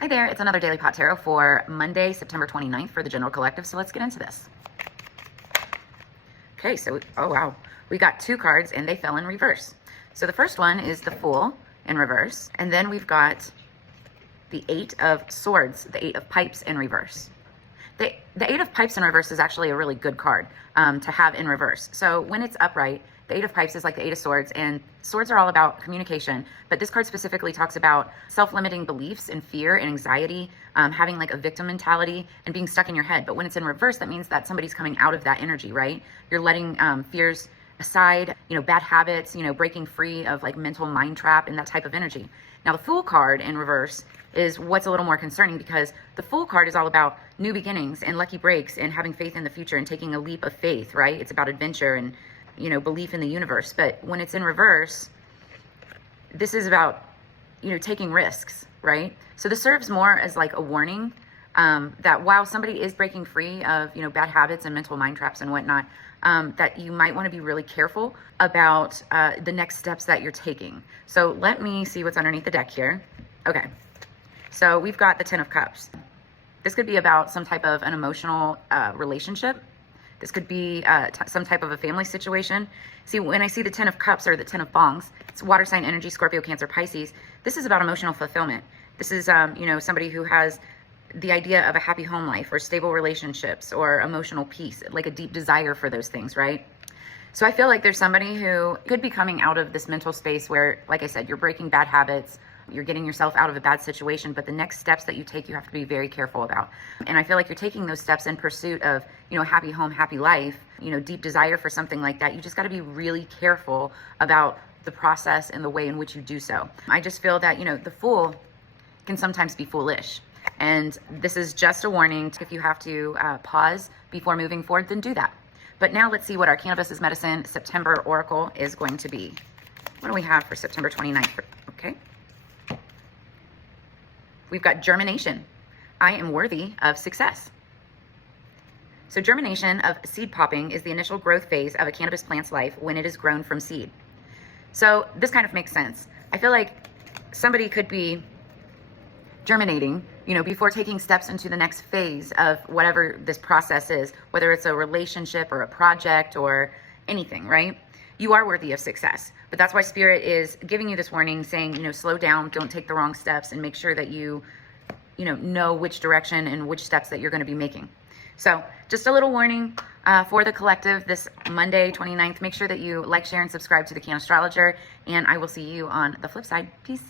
Hi there, it's another Daily Pot Tarot for Monday, September 29th for the General Collective, so let's get into this. Okay, so, oh wow, we got two cards and they fell in reverse. So the first one is the Fool in reverse, and then we've got the Eight of Swords, the Eight of Pipes in reverse. The Eight of Pipes in reverse is actually a really good card to have in reverse. So when it's upright, the Eight of Pipes is like the Eight of Swords, and swords are all about communication, but this card specifically talks about self-limiting beliefs and fear and anxiety, having like a victim mentality and being stuck in your head. But when it's in reverse, that means that somebody's coming out of that energy, right? You're letting fears aside, bad habits, breaking free of like mental mind trap and that type of energy. Now the Fool card in reverse is what's a little more concerning, because the Fool card is all about new beginnings and lucky breaks and having faith in the future and taking a leap of faith, right? It's about adventure and belief in the universe. But when it's in reverse, this is about, taking risks, right? So this serves more as like a warning that while somebody is breaking free of, bad habits and mental mind traps and whatnot, that you might want to be really careful about the next steps that you're taking. So let me see what's underneath the deck here. Okay. So we've got the Ten of Cups. This could be about some type of an emotional relationship. This could be some type of a family situation. See, when I see the Ten of Cups or the Ten of Bongs, it's water sign energy, Scorpio, Cancer, Pisces. This is about emotional fulfillment. This is, somebody who has the idea of a happy home life or stable relationships or emotional peace, like a deep desire for those things, right? So I feel like there's somebody who could be coming out of this mental space where, like I said, you're breaking bad habits, you're getting yourself out of a bad situation, but the next steps that you take, you have to be very careful about. And I feel like you're taking those steps in pursuit of, happy home, happy life, deep desire for something like that. You just got to be really careful about the process and the way in which you do so. I just feel that, the Fool can sometimes be foolish. And this is just a warning. If you have to pause before moving forward, then do that. But now let's see what our Cannabis is Medicine September Oracle is going to be. What do we have for September 29th? Okay. We've got germination. I am worthy of success. So germination of seed popping is the initial growth phase of a cannabis plant's life when it is grown from seed. So this kind of makes sense. I feel like somebody could be germinating, before taking steps into the next phase of whatever this process is, whether it's a relationship or a project or anything, right? You are worthy of success. But that's why Spirit is giving you this warning, saying, slow down, don't take the wrong steps, and make sure that you know which direction and which steps that you're going to be making. So just a little warning for the collective this Monday, 29th. Make sure that you like, share, and subscribe to the Cannastrologer, and I will see you on the flip side. Peace.